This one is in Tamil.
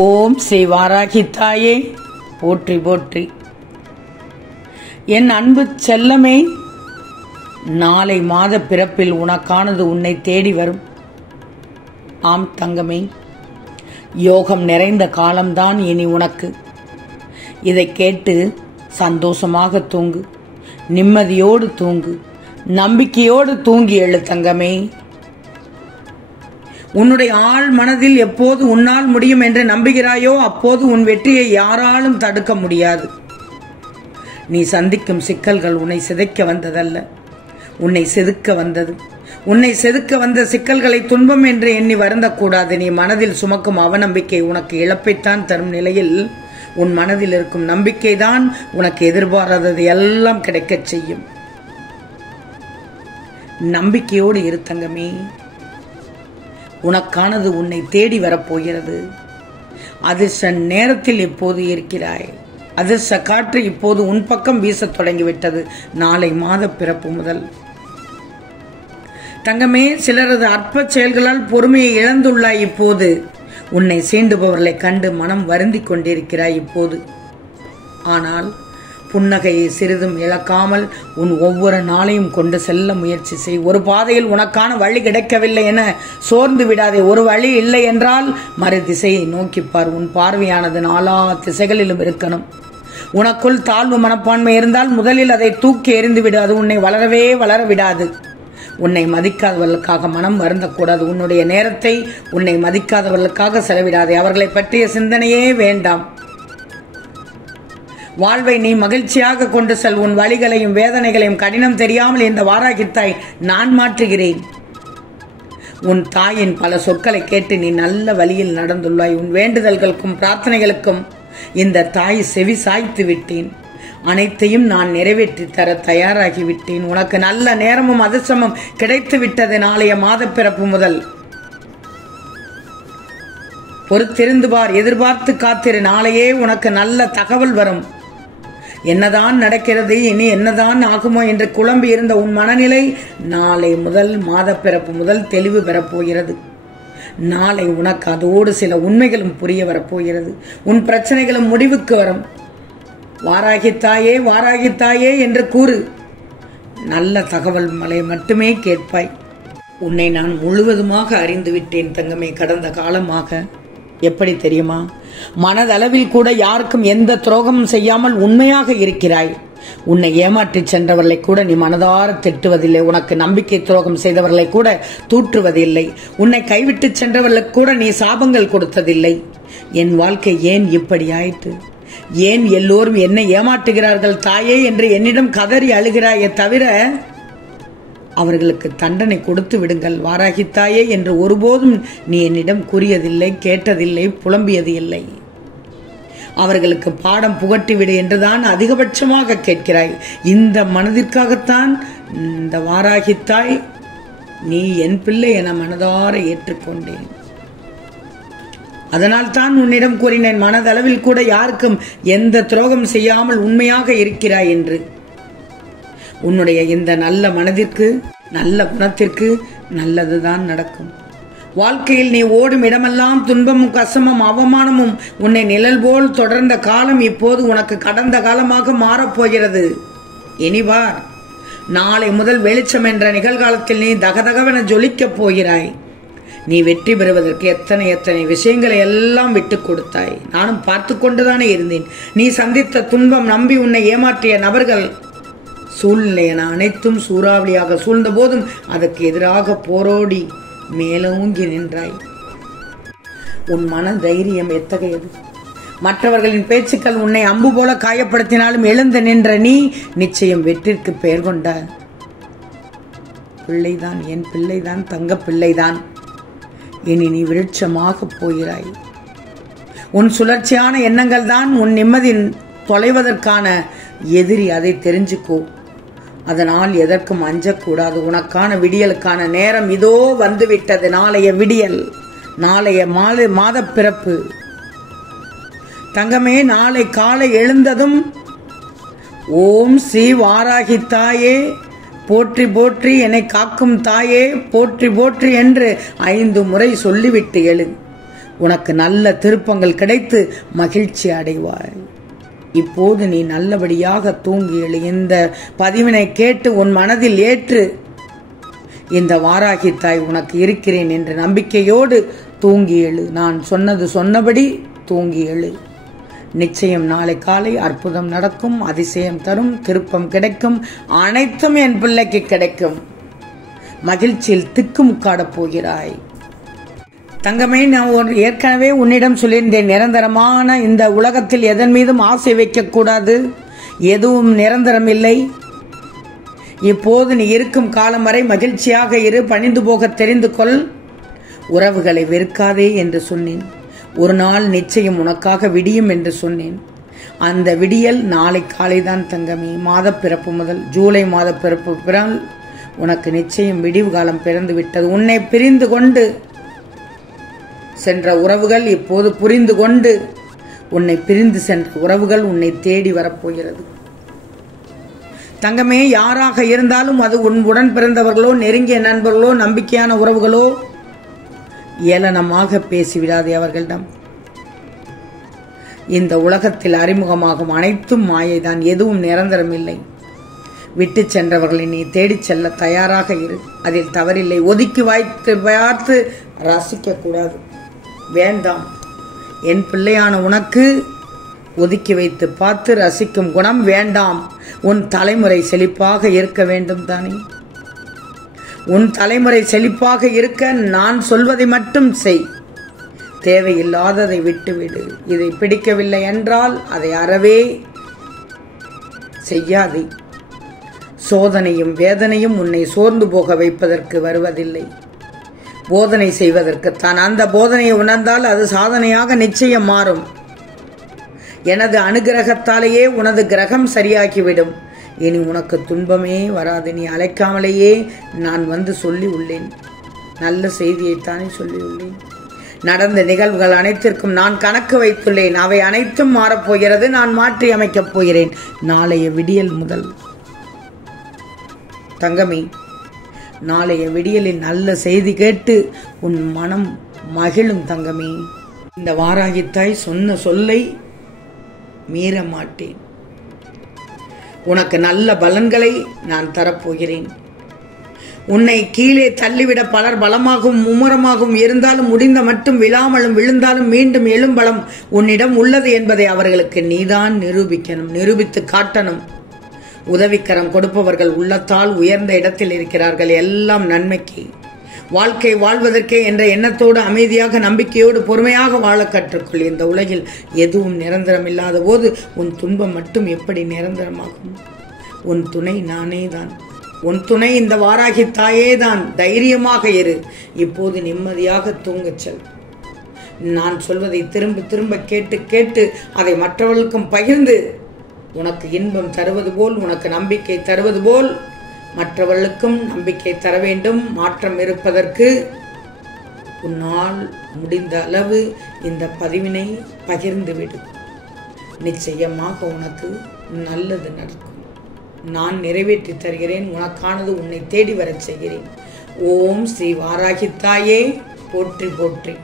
ஓம் ஸ்ரீ வாராகி தாயே போற்றி போற்றி. என் அன்பு செல்லமே, நாளை மாத பிறப்பில் உனக்கானது உன்னை தேடி வரும். ஆம் தங்கமே, யோகம் நிறைந்த காலம்தான் இனி உனக்கு. இதை கேட்டு சந்தோஷமாக தூங்கு, நிம்மதியோடு தூங்கு, நம்பிக்கையோடு தூங்கி எழு தங்கமே. உன்னுடைய ஆழ் மனதில் எப்போது உன்னால் முடியும் என்று நம்புகிறாயோ அப்போது உன் வெற்றியை யாராலும் தடுக்க முடியாது. நீ சந்திக்கும் சிக்கல்கள் உன்னை சிதைக்க வந்ததல்ல, உன்னை செதுக்க வந்தது. உன்னை செதுக்க வந்த சிக்கல்களை துன்பம் என்று எண்ணி வருந்தக்கூடாது. நீ மனதில் சுமக்கும் அவநம்பிக்கை உனக்கு இழப்பைத்தான் தரும் நிலையில் உன் மனதில் இருக்கும் நம்பிக்கைதான் உனக்கு எதிர்பாராதது எல்லாம் கிடைக்கச் செய்யும். நம்பிக்கையோடு இரு தங்கமே. உனக்கானது உன்னை தேடி வரப்போகிறது. அதிர்ஷ்ட நேரத்தில் இப்போது இருக்கிறாய். அதிர்ஷ்ட காற்று இப்போது உன் பக்கம் வீசத் தொடங்கிவிட்டது. நாளை மாத பிறப்பு முதல் தங்கமே, சிலரது அற்ப செயல்களால் பொறுமையை இழந்துள்ளாய். இப்போது உன்னை சீண்டுபவர்களை கண்டு மனம் வருந்திக் கொண்டிருக்கிறாய் இப்போது. ஆனால் புன்னகையை சிறிதும் இழக்காமல் உன் ஒவ்வொரு நாளையும் கொண்டு செல்ல முயற்சி செய். ஒரு பாதையில் உனக்கான வழி கிடைக்கவில்லை என சோர்ந்து விடாதே. ஒரு வழி இல்லை என்றால் மறு திசையை நோக்கிப்பார். உன் பார்வையானது நாலா திசைகளிலும் இருக்கணும். உனக்குள் தாழ்வு மனப்பான்மை இருந்தால் முதலில் அதை தூக்கி எறிந்து விடு. அது உன்னை வளரவே வளர விடாது. உன்னை மதிக்காதவர்களுக்காக மனம் வருந்தக்கூடாது. உன்னுடைய நேரத்தை உன்னை மதிக்காதவர்களுக்காக செலவிடாதே. அவர்களை பற்றிய சிந்தனையே வேண்டாம். வாழ்வை நீ மகிழ்ச்சியாக கொண்டு செல். உன் வழிகளையும் வேதனைகளையும் கடினம் தெரியாமல் இந்த வாராகி தாய் நான் மாற்றுகிறேன். உன் தாயின் பல சொற்களை கேட்டு நீ நல்ல வழியில் நடந்துள்ளாய். உன் வேண்டுதல்களுக்கும் பிரார்த்தனைகளுக்கும் இந்த தாய் செவி சாய்த்து விட்டேன். அனைத்தையும் நான் நிறைவேற்றி தர தயாராகிவிட்டேன். உனக்கு நல்ல நேரமும் அதிர்ஷ்டமும் கிடைத்து விட்டது. நாளைய மாத பிறப்பு முதல் பொறுத்திருந்து பார், எதிர்பார்த்து காத்திரு. நாளையே உனக்கு நல்ல தகவல் வரும். என்னதான் நடக்கிறது, இனி என்னதான் ஆகுமோ என்று குழம்பி இருந்த உன் மனநிலை நாளை முதல் மாத பிறப்பு முதல் தெளிவு பெறப்போகிறது. நாளை உனக்கு அதோடு சில உண்மைகளும் புரிய வரப்போகிறது. உன் பிரச்சனைகளும் முடிவுக்கு வரும். வாராகி தாயே, வாராகி தாயே என்று கூறு. நல்ல தகவல் மலை மட்டுமே கேட்பாய். உன்னை நான் முழுவதுமாக அறிந்து விட்டேன் தங்கமே. கடந்த காலமாக எப்படி தெரியுமா, மனதளவில் கூட யாருக்கும் எந்த துரோகமும் செய்யாமல் உண்மையாக இருக்கிறாய். உன்னை ஏமாற்றி சென்றவர்களை கூட நீ மனதார திட்டுவதில்லை. உனக்கு நம்பிக்கை துரோகம் செய்தவர்களை கூட தூற்றுவதில்லை. உன்னை கைவிட்டு சென்றவர்களுக்கு கூட நீ சாபங்கள் கொடுத்ததில்லை. என் வாழ்க்கை ஏன் இப்படி ஆயிற்று, ஏன் எல்லோரும் என்னை ஏமாற்றுகிறார்கள் தாயே என்று என்னிடம் கதறி அழுகிறாயே தவிர அவர்களுக்கு தண்டனை கொடுத்து விடுங்கள் வாராகி தாயே என்று ஒருபோதும் நீ என்னிடம் கூறியதில்லை, கேட்டதில்லை, புலம்பியது இல்லை. அவர்களுக்கு பாடம் புகட்டிவிடு என்றுதான் அதிகபட்சமாக கேட்கிறாய். இந்த மனதிற்காகத்தான் இந்த வாராகி தாய் நீ என் பிள்ளை என மனதார ஏற்றுக்கொண்டேன். அதனால் தான் உன்னிடம் கூறினேன், மனதளவில் கூட யாருக்கும் எந்த துரோகம் செய்யாமல் உண்மையாக இருக்கிறாய் என்று. உன்னுடைய இந்த நல்ல மனதிற்கு, நல்ல குணத்திற்கு நல்லதுதான் நடக்கும். வாழ்க்கையில் நீ ஓடும் இடமெல்லாம் துன்பமும் கசமும் அவமானமும் உன்னை நிழல் போல் தொடர்ந்த காலம் இப்போது உனக்கு கடந்த காலமாக மாறப்போகிறது. இனிவார், நாளை முதல் வெளிச்சம் என்ற நிகழ்காலத்தில் நீ தகதகவென ஜொலிக்கப் போகிறாய். நீ வெற்றி பெறுவதற்கு எத்தனை எத்தனை விஷயங்களை எல்லாம் விட்டுக் கொடுத்தாய். நானும் பார்த்து கொண்டுதானே இருந்தேன். நீ சந்தித்த துன்பம், நம்பி உன்னை ஏமாற்றிய நபர்கள், சூழ்நிலை என அனைத்தும் சூறாவளியாக சூழ்ந்த போதும் அதற்கு எதிராக போரோடி மேலோங்கி நின்றாய். உன் மன தைரியம் எத்தகையது! மற்றவர்களின் பேச்சுக்கள் உன்னை அம்பு போல காயப்படுத்தினாலும் எழுந்து நின்ற நீ நிச்சயம் வெற்றிற்கு பெயர் கொண்ட பிள்ளைதான். என் பிள்ளைதான், தங்க பிள்ளைதான். இனி நீ விருட்சமாக போகிறாய். உன் சுழற்சியான எண்ணங்கள் தான் உன் நிம்மதி தொலைவதற்கான எதிரி. அதை தெரிஞ்சுக்கோ. அதனால் எதற்கும் அஞ்சக்கூடாது. உனக்கான விடியலுக்கான நேரம் இதோ வந்துவிட்டது. நாளைய விடியல், நாளைய மாத பிறப்பு தங்கமே. நாளை காலை எழுந்ததும் ஓம் ஸ்ரீ வாராகி தாயே போற்றி போற்றி, என்னை காக்கும் தாயே போற்றி போற்றி என்று 5 முறை சொல்லிவிட்டு எழு. உனக்கு நல்ல திருப்பங்கள் கிடைத்து மகிழ்ச்சி அடைவாய். இப்போது நீ நல்லபடியாக தூங்கி எழு. இந்த பதிவினை கேட்டு உன் மனதில் ஏற்று, இந்த வாராகி தாய் உனக்கு இருக்கிறேன் என்ற நம்பிக்கையோடு தூங்கி எழு. நான் சொன்னது சொன்னபடி தூங்கி எழு. நிச்சயம் நாளை காலை அற்புதம் நடக்கும், அதிசயம் தரும், திருப்பம் கிடைக்கும், அனைத்தும் என் பிள்ளைக்கு கிடைக்கும். மகிழ்ச்சியில் திக்குமுக்காடப் போகிறாய். தங்கமே, நான் ஏற்கனவே உன்னிடம் சொல்லியிருந்தேன், நிரந்தரமான இந்த உலகத்தில் எதன் மீதும் ஆசை வைக்கக்கூடாது. எதுவும் நிரந்தரம் இல்லை. இப்போது நீ இருக்கும் காலம் வரை மகிழ்ச்சியாக இரு, பணிந்து போக தெரிந்து கொள், உறவுகளை வெறுக்காதே என்று சொன்னேன். ஒரு நாள் நிச்சயம் உனக்காக விடியும் என்று சொன்னேன். அந்த விடியல் நாளை காலைதான் தங்கமே. மாதப்பிறப்பு முதல் ஜூலை மாதப்பிறப்பு பிறல் உனக்கு நிச்சயம் விடிவு காலம் பிறந்து விட்டது. உன்னை பிரிந்து கொண்டு சென்ற உறவுகள் இப்போது புரிந்து கொண்டு, உன்னை பிரிந்து சென்ற உறவுகள் உன்னை தேடி வரப்போகிறது. தங்கமே, யாராக இருந்தாலும் அது உன் உடன் பிறந்தவர்களோ, நெருங்கிய நண்பர்களோ, நம்பிக்கையான உறவுகளோ, ஏளனமாக பேசிவிடாதே அவர்களிடம். இந்த உலகத்தில் அறிமுகமாகும் அனைத்தும் மாயைதான், எதுவும் நிரந்தரம் இல்லை. விட்டு சென்றவர்களை நீ தேடிச் செல்ல தயாராக இரு, அதில் தவறில்லை. ஒதுக்கி பார்த்து ரசிக்க கூடாது, வேண்டாம். என் பிள்ளையான உனக்கு ஒதுக்கி வைத்து பார்த்து ரசிக்கும் குணம் வேண்டாம். உன் தலைமுறை செழிப்பாக இருக்க வேண்டும் தானே? உன் தலைமுறை செழிப்பாக இருக்க நான் சொல்வதை மட்டும் செய். தேவையில்லாததை விட்டுவிடு. இதை பிடிக்கவில்லை என்றால் அதை அறவே செய்யாதே. சோதனையும் வேதனையும் உன்னை சோர்ந்து போக வைப்பதற்கு வருவதில்லை, போதனை செய்வதற்கு தான். அந்த போதனையை உணர்ந்தால் அது சாதனையாக நிச்சயம் மாறும். எனது அனுகிரகத்தாலேயே உனது கிரகம் சரியாகிவிடும். இனி உனக்கு துன்பமே வராது. நீ அழைக்காமலேயே நான் வந்து சொல்லி உள்ளேன். நல்ல செய்தியைத்தானே சொல்லி உள்ளேன். நடந்த நிகழ்வுகள் அனைத்திற்கும் நான் கணக்கு வைத்துள்ளேன். அவை அனைத்தும் மாறப்போகிறது. நான் மாற்றி அமைக்கப் போகிறேன் நாளைய விடியல் முதல். தங்கமே, நாளைய விடியலில் நல்ல செய்தி கேட்டு உன் மனம் மகிழும் தங்கமே. இந்த வாராகித்தாய் சொன்ன சொல்லை மீற மாட்டேன். உனக்கு நல்ல பலன்களை நான் தரப்போகிறேன். உன்னை கீழே தள்ளிவிட பலர் பலமாகவும் மும்முரமாகவும் இருந்தாலும், முடிந்த மட்டும் விழாமலும் விழுந்தாலும் மீண்டும் எழும் பலம் உன்னிடம் உள்ளது என்பதை அவர்களுக்கு நீதான் நிரூபிக்கணும், நிரூபித்து காட்டணும். உதவிக்கரம் கொடுப்பவர்கள் உள்ளத்தால் உயர்ந்த இடத்தில் இருக்கிறார்கள். எல்லாம் நன்மைக்கு, வாழ்க்கை வாழ்வதற்கே என்ற எண்ணத்தோடு அமைதியாக, நம்பிக்கையோடு, பொறுமையாக வாழ கற்றுக்கொள். இந்த உலகில் எதுவும் நிரந்தரம் இல்லாத போது உன் துன்பம் மட்டும் எப்படி நிரந்தரமாகும்? உன் துணை நானே தான். உன் துணை இந்த வாராகி தாயே தான். தைரியமாக இரு. இப்போது நிம்மதியாக தூங்கச் செல். நான் சொல்வதை திரும்ப திரும்ப கேட்டு கேட்டு அதை மற்றவர்களுக்கும் பகிர்ந்து, உனக்கு இன்பம் தருவது போல், உனக்கு நம்பிக்கை தருவது போல் மற்றவர்களுக்கும் நம்பிக்கை தர வேண்டும். மாற்றம் இருப்பதற்கு உன்னால் முடிந்த அளவு இந்த பதிவினை பகிர்ந்துவிடு. நிச்சயமாக உனக்கு நல்லது நடக்கும். நான் நிறைவேற்றி தருகிறேன். உனக்கானது உன்னை தேடி வரச் செய்கிறேன். ஓம் ஸ்ரீ வாராகி தாயே போற்றி போற்றி.